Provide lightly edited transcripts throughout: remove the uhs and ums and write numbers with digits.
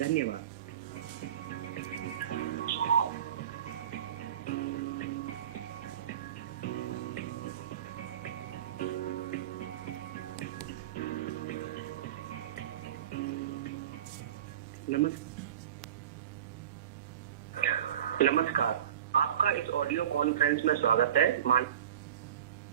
धन्यवाद। नमस्कार, आपका इस ऑडियो कॉन्फ्रेंस में स्वागत है।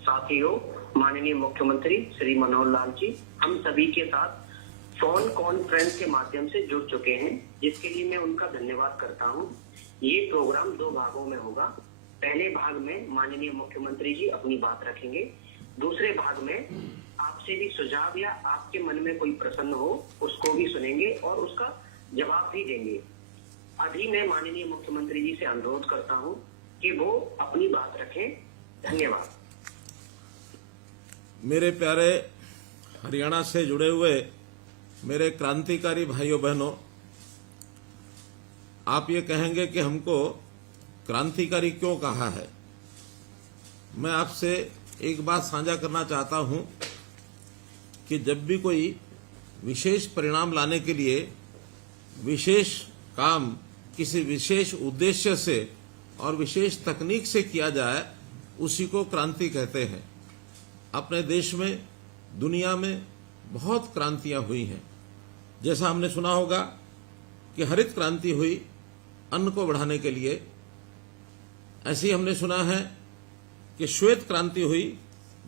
साथियों, माननीय मुख्यमंत्री श्री मनोहर लाल जी हम सभी के साथ फोन कॉन्फ्रेंस के माध्यम से जुड़ चुके हैं, जिसके लिए मैं उनका धन्यवाद करता हूं। ये प्रोग्राम 2 भागों में होगा। पहले भाग में माननीय मुख्यमंत्री जी अपनी बात रखेंगे। दूसरे भाग में आपसे भी सुझाव या आपके मन में कोई प्रश्न हो उसको भी सुनेंगे और उसका जवाब भी देंगे। अभी मैं माननीय मुख्यमंत्री जी से अनुरोध करता हूं कि वो अपनी बात रखें। धन्यवाद। मेरे प्यारे हरियाणा से जुड़े हुए मेरे क्रांतिकारी भाइयों बहनों, आप ये कहेंगे कि हमको क्रांतिकारी क्यों कहा है। मैं आपसे एक बात साझा करना चाहता हूं कि जब भी कोई विशेष परिणाम लाने के लिए विशेष काम किसी विशेष उद्देश्य से और विशेष तकनीक से किया जाए, उसी को क्रांति कहते हैं। अपने देश में, दुनिया में बहुत क्रांतियां हुई हैं। जैसा हमने सुना होगा कि हरित क्रांति हुई अन्न को बढ़ाने के लिए, ऐसे ही हमने सुना है कि श्वेत क्रांति हुई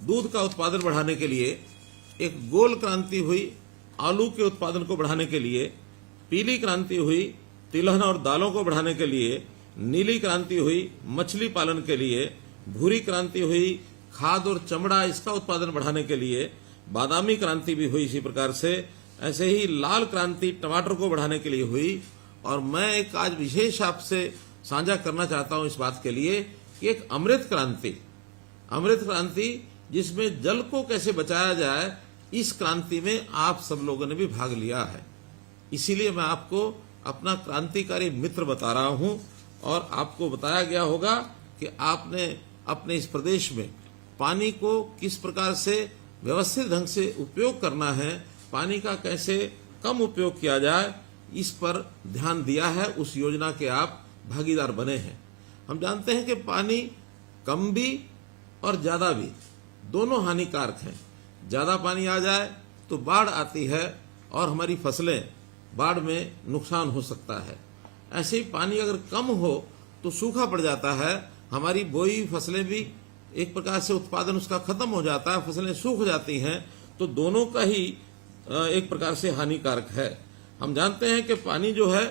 दूध का उत्पादन बढ़ाने के लिए, एक गोल क्रांति हुई आलू के उत्पादन को बढ़ाने के लिए, पीली क्रांति हुई तिलहन और दालों को बढ़ाने के लिए, नीली क्रांति हुई मछली पालन के लिए, भूरी क्रांति हुई खाद और चमड़ा इसका उत्पादन बढ़ाने के लिए, बादामी क्रांति भी हुई इसी प्रकार से। ऐसे ही लाल क्रांति टमाटर को बढ़ाने के लिए हुई। और मैं एक आज विशेष आपसे साझा करना चाहता हूं इस बात के लिए कि एक अमृत क्रांति जिसमें जल को कैसे बचाया जाए, इस क्रांति में आप सब लोगों ने भी भाग लिया है। इसीलिए मैं आपको अपना क्रांतिकारी मित्र बता रहा हूं। और आपको बताया गया होगा कि आपने अपने इस प्रदेश में पानी को किस प्रकार से व्यवस्थित ढंग से उपयोग करना है, पानी का कैसे कम उपयोग किया जाए, इस पर ध्यान दिया है। उस योजना के आप भागीदार बने हैं। हम जानते हैं कि पानी कम भी और ज्यादा भी दोनों हानिकारक हैं। ज्यादा पानी आ जाए तो बाढ़ आती है और हमारी फसलें बाढ़ में नुकसान हो सकता है। ऐसे ही पानी अगर कम हो तो सूखा पड़ जाता है, हमारी बोई फसलें भी एक प्रकार से उत्पादन उसका खत्म हो जाता है, फसलें सूख जाती हैं। तो दोनों का ही एक प्रकार से हानिकारक है। हम जानते हैं कि पानी जो है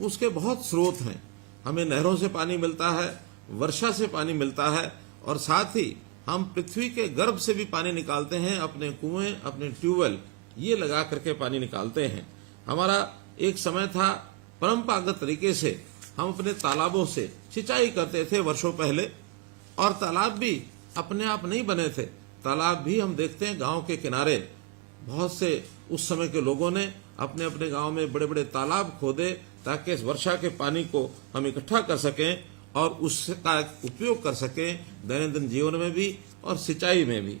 उसके बहुत स्रोत हैं। हमें नहरों से पानी मिलता है, वर्षा से पानी मिलता है, और साथ ही हम पृथ्वी के गर्भ से भी पानी निकालते हैं। अपने कुएं, अपने ट्यूबवेल ये लगा करके पानी निकालते हैं। हमारा एक समय था परंपरागत तरीके से हम अपने तालाबों से सिंचाई करते थे वर्षों पहले, और तालाब भी अपने आप नहीं बने थे। तालाब भी हम देखते हैं गांव के किनारे बहुत से उस समय के लोगों ने अपने अपने गांव में बड़े बड़े तालाब खोदे ताकि इस वर्षा के पानी को हम इकट्ठा कर सकें और उसका उपयोग कर सकें दैनंदिन जीवन में भी और सिंचाई में भी।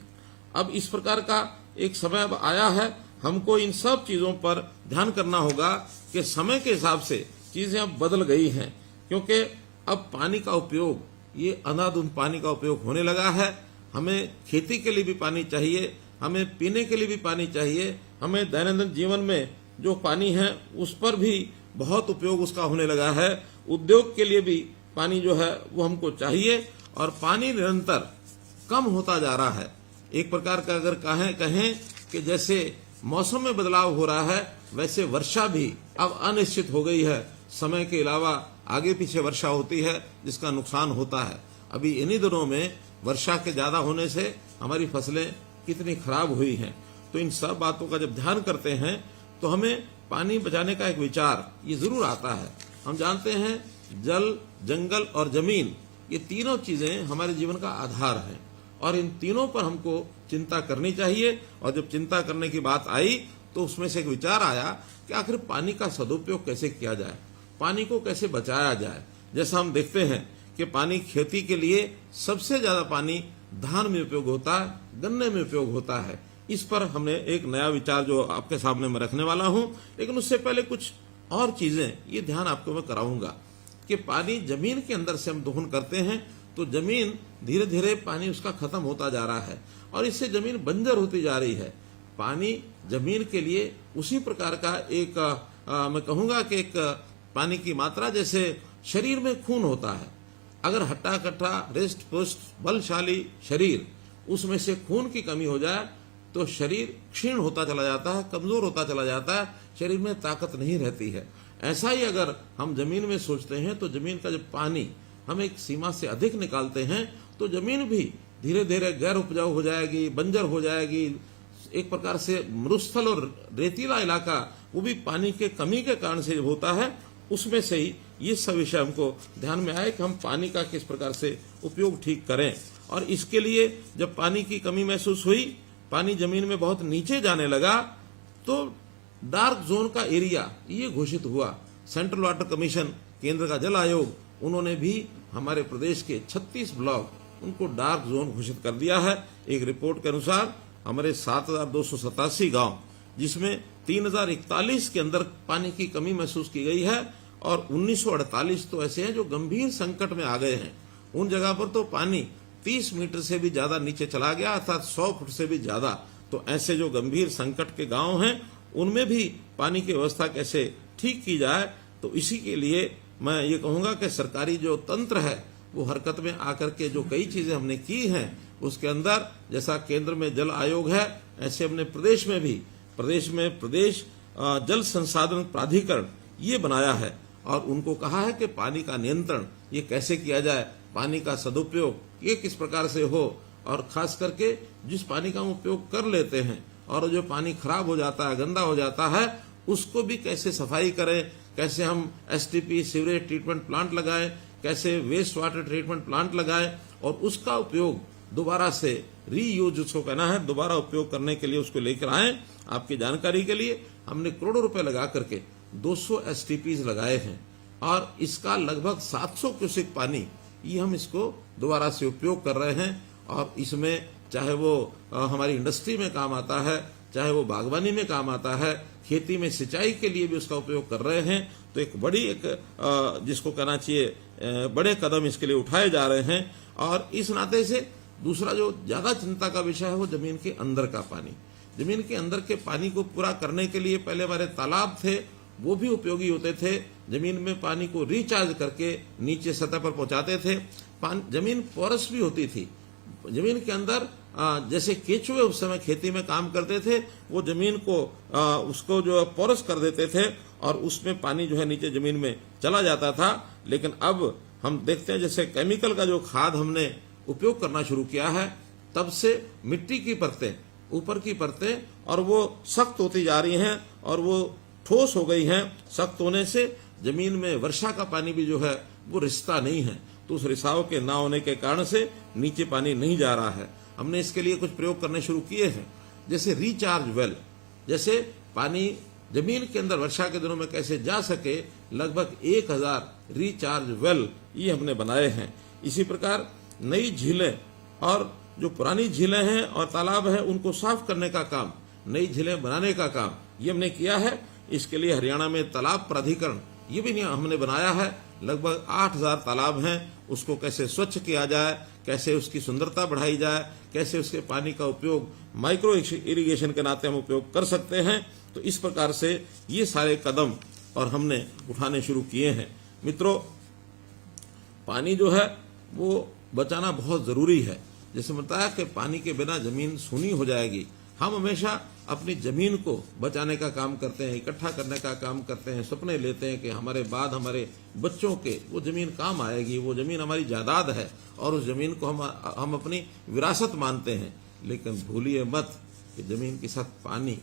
अब इस प्रकार का एक समय अब आया है, हमको इन सब चीजों पर ध्यान करना होगा कि समय के हिसाब से चीजें अब बदल गई हैं, क्योंकि अब पानी का उपयोग, ये अंधाधुंध पानी का उपयोग होने लगा है। हमें खेती के लिए भी पानी चाहिए, हमें पीने के लिए भी पानी चाहिए, हमें दैनंदिन जीवन में जो पानी है उस पर भी बहुत उपयोग उसका होने लगा है। उद्योग के लिए भी पानी जो है वो हमको चाहिए, और पानी निरंतर कम होता जा रहा है। एक प्रकार का अगर कहें कि जैसे मौसम में बदलाव हो रहा है, वैसे वर्षा भी अब अनिश्चित हो गई है। समय के अलावा आगे पीछे वर्षा होती है जिसका नुकसान होता है। अभी इन्हीं दिनों में वर्षा के ज्यादा होने से हमारी फसलें कितनी खराब हुई हैं। तो इन सब बातों का जब ध्यान करते हैं तो हमें पानी बचाने का एक विचार ये जरूर आता है। हम जानते हैं जल, जंगल और जमीन, ये तीनों चीजें हमारे जीवन का आधार हैं, और इन तीनों पर हमको चिंता करनी चाहिए। और जब चिंता करने की बात आई तो उसमें से एक विचार आया कि आखिर पानी का सदुपयोग कैसे किया जाए, पानी को कैसे बचाया जाए। जैसा हम देखते हैं कि पानी खेती के लिए सबसे ज्यादा पानी धान में उपयोग होता है, गन्ने में उपयोग होता है। इस पर हमने एक नया विचार जो आपके सामने मैं रखने वाला हूं, लेकिन उससे पहले कुछ और चीजें ये ध्यान आपको मैं कराऊंगा कि पानी जमीन के अंदर से हम दोहन करते हैं तो जमीन धीरे धीरे पानी उसका खत्म होता जा रहा है और इससे जमीन बंजर होती जा रही है। पानी जमीन के लिए उसी प्रकार का एक मैं कहूंगा कि एक पानी की मात्रा जैसे शरीर में खून होता है। अगर हट्टा कट्टा रिष्ट पुष्ट बलशाली शरीर उसमें से खून की कमी हो जाए तो शरीर क्षीण होता चला जाता है, कमजोर होता चला जाता है, शरीर में ताकत नहीं रहती है। ऐसा ही अगर हम जमीन में सोचते हैं तो जमीन का जब पानी हम एक सीमा से अधिक निकालते हैं तो जमीन भी धीरे धीरे गैर उपजाऊ हो जाएगी, बंजर हो जाएगी। एक प्रकार से मरुस्थल और रेतीला इलाका वो भी पानी के कमी के कारण से होता है। उसमें से ही ये सब विषय हमको ध्यान में आए कि हम पानी का किस प्रकार से उपयोग ठीक करें। और इसके लिए जब पानी की कमी महसूस हुई, पानी जमीन में बहुत नीचे जाने लगा तो डार्क जोन का एरिया ये घोषित हुआ। सेंट्रल वाटर कमीशन, केंद्र का जल आयोग, उन्होंने भी हमारे प्रदेश के 36 ब्लॉक उनको डार्क जोन घोषित कर दिया है। एक रिपोर्ट के अनुसार हमारे 7,287 गांव जिसमें 3,041 के अंदर पानी की कमी महसूस की गई है और 1948 तो ऐसे हैं जो गंभीर संकट में आ गए हैं। उन जगह पर तो पानी 30 मीटर से भी ज्यादा नीचे चला गया, अर्थात 100 फुट से भी ज्यादा। तो ऐसे जो गंभीर संकट के गांव हैं उनमें भी पानी की व्यवस्था कैसे ठीक की जाए, तो इसी के लिए मैं ये कहूंगा कि सरकारी जो तंत्र है वो हरकत में आकर के जो कई चीजें हमने की हैं उसके अंदर जैसा केंद्र में जल आयोग है ऐसे हमने प्रदेश में भी प्रदेश जल संसाधन प्राधिकरण ये बनाया है और उनको कहा है कि पानी का नियंत्रण ये कैसे किया जाए, पानी का सदुपयोग ये किस प्रकार से हो और खास करके जिस पानी का हम उपयोग कर लेते हैं और जो पानी खराब हो जाता है, गंदा हो जाता है, उसको भी कैसे सफाई करें, कैसे हम एसटीपी सीवरेज ट्रीटमेंट प्लांट लगाएं, कैसे वेस्ट वाटर ट्रीटमेंट प्लांट लगाएं और उसका उपयोग दोबारा से रीयूज उसको कहना है, दोबारा उपयोग करने के लिए उसको लेकर आए। आपकी जानकारी के लिए हमने करोड़ों रुपए लगा करके 200 एसटीपीज लगाए हैं और इसका लगभग 700 क्यूसेक पानी ये हम इसको दोबारा से उपयोग कर रहे हैं और इसमें चाहे वो हमारी इंडस्ट्री में काम आता है, चाहे वो बागवानी में काम आता है, खेती में सिंचाई के लिए भी उसका उपयोग कर रहे हैं। तो एक बड़ी जिसको कहना चाहिए बड़े कदम इसके लिए उठाए जा रहे हैं। और इस नाते से दूसरा जो ज्यादा चिंता का विषय है वो जमीन के अंदर का पानी। जमीन के अंदर के पानी को पूरा करने के लिए पहले हमारे तालाब थे वो भी उपयोगी होते थे, जमीन में पानी को रिचार्ज करके नीचे सतह पर पहुंचाते थे। जमीन पोरस भी होती थी, जमीन के अंदर जैसे केचुए उस समय खेती में काम करते थे, वो जमीन को उसको जो पोरस कर देते थे और उसमें पानी जो है नीचे जमीन में चला जाता था। लेकिन अब हम देखते हैं जैसे केमिकल का जो खाद हमने उपयोग करना शुरू किया है तब से मिट्टी की परतें, ऊपर की परतें और वो सख्त होती जा रही हैं और वो ठोस हो गई हैं। सख्त होने से जमीन में वर्षा का पानी भी जो है वो रिसता नहीं है, तो उस रिसाव के ना होने के कारण से नीचे पानी नहीं जा रहा है। हमने इसके लिए कुछ प्रयोग करने शुरू किए हैं, जैसे रिचार्ज वेल, जैसे पानी जमीन के अंदर वर्षा के दिनों में कैसे जा सके, लगभग 1000 रिचार्ज वेल ये हमने बनाए हैं। इसी प्रकार नई झीलें और जो पुरानी झीलें हैं और तालाब हैं उनको साफ करने का काम, नई झीलें बनाने का काम ये हमने किया है। इसके लिए हरियाणा में तालाब प्राधिकरण ये भी हमने बनाया है। लगभग 8000 तालाब हैं, उसको कैसे स्वच्छ किया जाए, कैसे उसकी सुंदरता बढ़ाई जाए, कैसे उसके पानी का उपयोग माइक्रो इरिगेशन के नाते हम उपयोग कर सकते हैं। तो इस प्रकार से ये सारे कदम और हमने उठाने शुरू किए हैं। मित्रों, पानी जो है वो बचाना बहुत जरूरी है। जैसे बताया कि पानी के बिना जमीन सूनी हो जाएगी। हम हमेशा अपनी जमीन को बचाने का काम करते हैं, इकट्ठा करने का काम करते हैं, सपने लेते हैं कि हमारे बाद हमारे बच्चों के वो जमीन काम आएगी, वो जमीन हमारी जायदाद है और उस जमीन को हम अपनी विरासत मानते हैं। लेकिन भूलिए मत कि जमीन के साथ पानी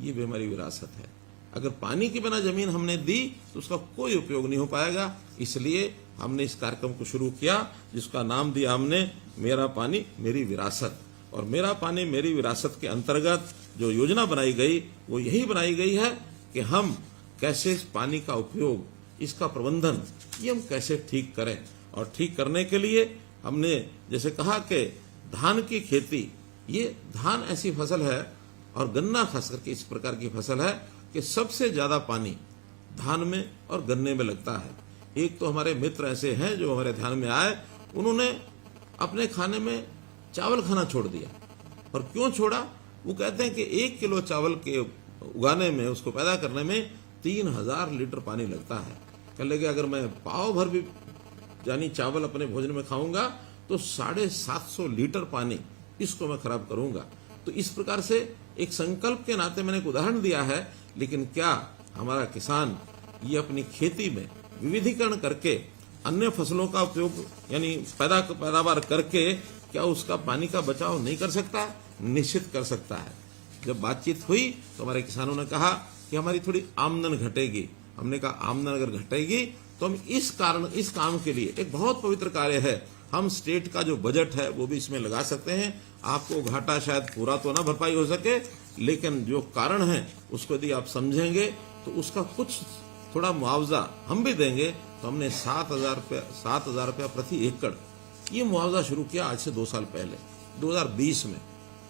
ये भी हमारी विरासत है। अगर पानी के बिना जमीन हमने दी तो उसका कोई उपयोग नहीं हो पाएगा। इसलिए हमने इस कार्यक्रम को शुरू किया जिसका नाम दिया हमने मेरा पानी मेरी विरासत। और मेरा पानी मेरी विरासत के अंतर्गत जो योजना बनाई गई वो यही बनाई गई है कि हम कैसे इस पानी का उपयोग, इसका प्रबंधन ये हम कैसे ठीक करें। और ठीक करने के लिए हमने जैसे कहा कि धान की खेती, ये धान ऐसी फसल है और गन्ना खास करके इस प्रकार की फसल है कि सबसे ज्यादा पानी धान में और गन्ने में लगता है। एक तो हमारे मित्र ऐसे हैं जो हमारे ध्यान में आए, उन्होंने अपने खाने में चावल खाना छोड़ दिया। और क्यों छोड़ा? वो कहते हैं कि 1 किलो चावल के उगाने में, उसको पैदा करने में 3000 लीटर पानी लगता है। कह लगे अगर मैं पाव भर भी यानी चावल अपने भोजन में खाऊंगा तो 750 लीटर पानी इसको मैं खराब करूंगा। तो इस प्रकार से एक संकल्प के नाते मैंने एक उदाहरण दिया है। लेकिन क्या हमारा किसान ये अपनी खेती में विविधीकरण करके अन्य फसलों का उपयोग यानी पैदावार करके क्या उसका पानी का बचाव नहीं कर सकता? निश्चित कर सकता है। जब बातचीत हुई तो हमारे किसानों ने कहा कि हमारी थोड़ी आमदन घटेगी। हमने कहा आमदन अगर घटेगी तो हम इस काम के लिए एक बहुत पवित्र कार्य है, हम स्टेट का जो बजट है वो भी इसमें लगा सकते हैं। आपको घाटा शायद पूरा तो ना भरपाई हो सके, लेकिन जो कारण है उसको यदि आप समझेंगे तो उसका कुछ थोड़ा मुआवजा हम भी देंगे। तो हमने 7,000 रुपया प्रति एकड़ ये मुआवजा शुरू किया आज से 2 साल पहले 2020 में।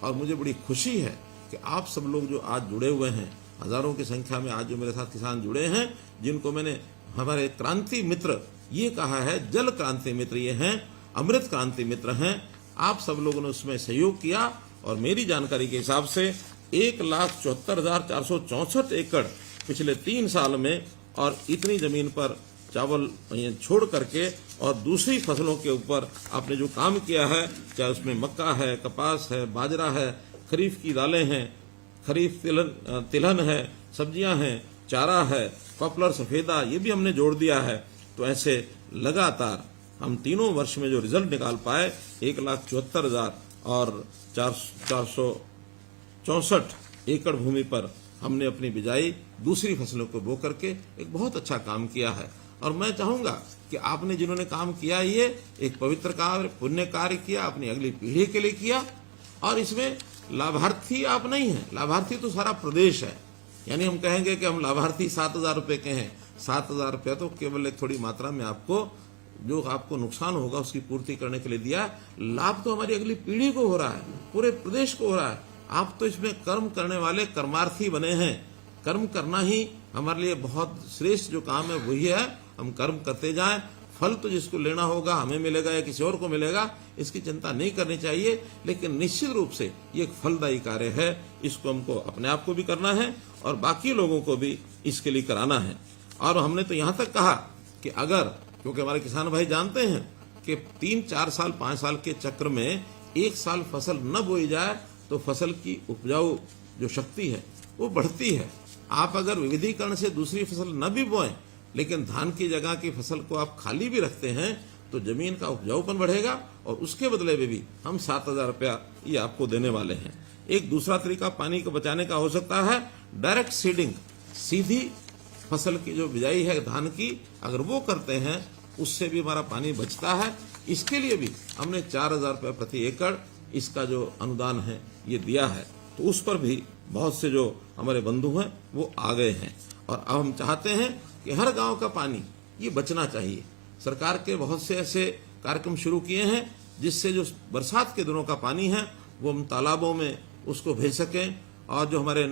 और मुझे बड़ी खुशी है कि आप सब लोग जो आज जुड़े हुए हैं, हजारों की संख्या में आज जो मेरे साथ किसान जुड़े हैं, जिनको मैंने हमारे क्रांति मित्र ये कहा है, जल क्रांति मित्र ये हैं, अमृत क्रांति मित्र हैं। आप सब लोगों ने उसमें सहयोग किया और मेरी जानकारी के हिसाब से 1,74,464 एकड़ पिछले 3 साल में, और इतनी जमीन पर चावल छोड़ करके और दूसरी फसलों के ऊपर आपने जो काम किया है, चाहे उसमें मक्का है, कपास है, बाजरा है, खरीफ की दालें हैं, खरीफ तिलहन है, सब्जियां हैं, चारा है, पॉपुलर सफेदा, ये भी हमने जोड़ दिया है। तो ऐसे लगातार हम तीनों वर्ष में जो रिजल्ट निकाल पाए, 1,74,000 और 464 एकड़ भूमि पर हमने अपनी बिजाई दूसरी फसलों को बो करके एक बहुत अच्छा काम किया है। और मैं चाहूंगा कि आपने जिन्होंने काम किया, ये एक पवित्र कार्य, पुण्य कार्य किया, अपनी अगली पीढ़ी के लिए किया। और इसमें लाभार्थी आप नहीं हैं, लाभार्थी तो सारा प्रदेश है। यानी हम कहेंगे कि हम लाभार्थी 7,000 रुपए के हैं, 7,000 रुपया तो केवल एक थोड़ी मात्रा में आपको नुकसान होगा उसकी पूर्ति करने के लिए दिया। लाभ तो हमारी अगली पीढ़ी को हो रहा है, पूरे प्रदेश को हो रहा है। आप तो इसमें कर्म करने वाले कर्मार्थी बने हैं। कर्म करना ही हमारे लिए बहुत श्रेष्ठ जो काम है वही है। हम कर्म करते जाएं, फल तो जिसको लेना होगा हमें मिलेगा या किसी और को मिलेगा, इसकी चिंता नहीं करनी चाहिए। लेकिन निश्चित रूप से ये एक फलदायी कार्य है, इसको हमको अपने आप को भी करना है और बाकी लोगों को भी इसके लिए कराना है। और हमने तो यहाँ तक कहा कि अगर, क्योंकि हमारे किसान भाई जानते हैं कि 3, 4 साल, 5 साल के चक्र में 1 साल फसल न बोई जाए तो फसल की उपजाऊ जो शक्ति है वो बढ़ती है। आप अगर विविधीकरण से दूसरी फसल न भी बोएं, लेकिन धान की जगह की फसल को आप खाली भी रखते हैं तो जमीन का उपजाऊपन बढ़ेगा और उसके बदले में भी हम 7,000 रुपया ये आपको देने वाले हैं। एक दूसरा तरीका पानी को बचाने का हो सकता है डायरेक्ट सीडिंग, सीधी फसल की जो बिजाई है धान की, अगर वो करते हैं उससे भी हमारा पानी बचता है। इसके लिए भी हमने 4,000 रुपये प्रति एकड़ इसका जो अनुदान है ये दिया है। तो उस पर भी बहुत से जो हमारे बंधु हैं वो आ गए हैं। और अब हम चाहते हैं कि हर गांव का पानी ये बचना चाहिए। सरकार के बहुत से ऐसे कार्यक्रम शुरू किए हैं जिससे जो बरसात के दिनों का पानी है वो हम तालाबों में उसको भेज सकें, और जो हमारे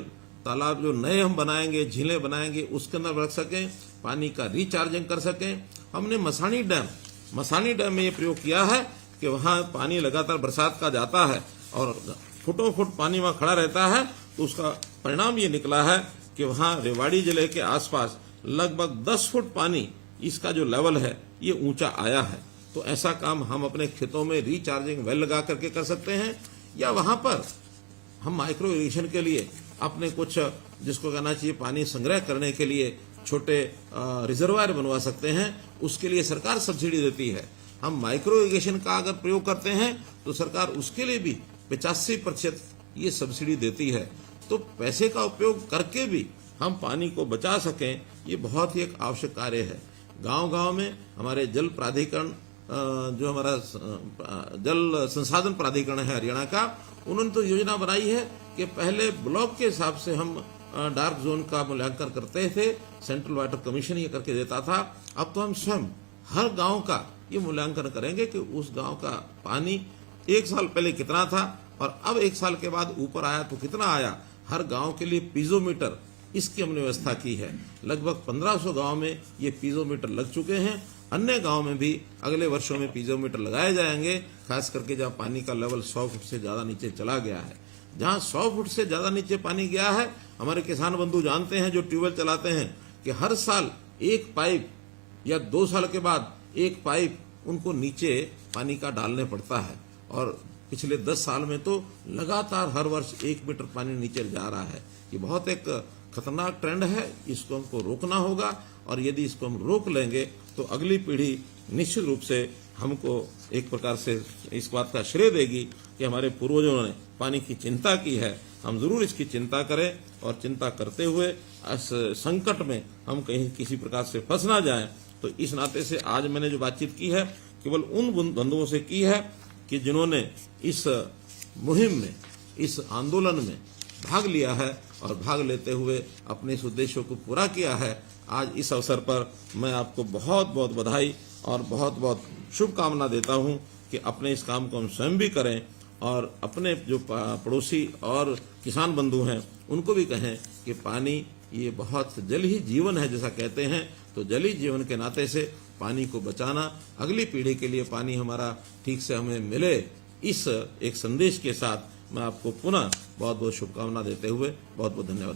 तालाब जो नए हम बनाएंगे, झीलें बनाएंगे, उसके अंदर रख सकें, पानी का रिचार्जिंग कर सकें। हमने मसानी डैम में ये प्रयोग किया है कि वहाँ पानी लगातार बरसात का जाता है और फुटों फुट पानी वहाँ खड़ा रहता है। तो उसका परिणाम ये निकला है कि वहाँ रेवाड़ी जिले के आसपास लगभग 10 फुट पानी इसका जो लेवल है ये ऊंचा आया है। तो ऐसा काम हम अपने खेतों में रिचार्जिंग वेल लगा करके कर सकते हैं, या वहाँ पर हम माइक्रो इरिगेशन के लिए अपने कुछ जिसको कहना चाहिए पानी संग्रह करने के लिए छोटे रिजर्वायर बनवा सकते हैं। उसके लिए सरकार सब्सिडी देती है। हम माइक्रो इरिगेशन का अगर प्रयोग करते हैं तो सरकार उसके लिए भी 85% ये सब्सिडी देती है। तो पैसे का उपयोग करके भी हम पानी को बचा सकें, ये बहुत ही एक आवश्यक कार्य है। गांव-गांव में हमारे जल प्राधिकरण, जो हमारा जल संसाधन प्राधिकरण है हरियाणा का, उन्होंने तो योजना बनाई है कि पहले ब्लॉक के हिसाब से हम डार्क जोन का मूल्यांकन करते थे, सेंट्रल वाटर कमीशन ये करके देता था। अब तो हम स्वयं हर गांव का ये मूल्यांकन करेंगे कि उस गांव का पानी 1 साल पहले कितना था और अब 1 साल के बाद ऊपर आया तो कितना आया। हर गांव के लिए पीजोमीटर इसकी हमने व्यवस्था की है। लगभग 1500 गांव में ये पीजोमीटर लग चुके हैं। अन्य गांव में भी अगले वर्षों में पीजोमीटर लगाए जाएंगे, खास करके जहां पानी का लेवल 100 फुट से ज्यादा नीचे चला गया है। जहां 100 फुट से ज्यादा नीचे पानी गया है, हमारे किसान बंधु जानते हैं जो ट्यूबवेल चलाते हैं कि हर साल एक पाइप या 2 साल के बाद एक पाइप उनको नीचे पानी का डालने पड़ता है। और पिछले 10 साल में तो लगातार हर वर्ष 1 मीटर पानी नीचे जा रहा है। ये बहुत एक खतरनाक ट्रेंड है, इसको हमको रोकना होगा। और यदि इसको हम रोक लेंगे तो अगली पीढ़ी निश्चित रूप से हमको एक प्रकार से इस बात का श्रेय देगी कि हमारे पूर्वजों ने पानी की चिंता की है। हम जरूर इसकी चिंता करें और चिंता करते हुए इस संकट में हम कहीं किसी प्रकार से फंस ना जाएं। तो इस नाते से आज मैंने जो बातचीत की है केवल उन बंधुओं से की है कि जिन्होंने इस मुहिम में, इस आंदोलन में भाग लिया है और भाग लेते हुए अपने इस उद्देश्यों को पूरा किया है। आज इस अवसर पर मैं आपको बहुत बहुत बधाई और बहुत बहुत शुभकामना देता हूं कि अपने इस काम को हम स्वयं भी करें और अपने जो पड़ोसी और किसान बंधु हैं उनको भी कहें कि पानी ये बहुत जल ही जीवन है जैसा कहते हैं। तो जल ही जीवन के नाते से पानी को बचाना, अगली पीढ़ी के लिए पानी हमारा ठीक से हमें मिले, इस एक संदेश के साथ मैं आपको पुनः बहुत बहुत शुभकामना देते हुए बहुत बहुत धन्यवाद।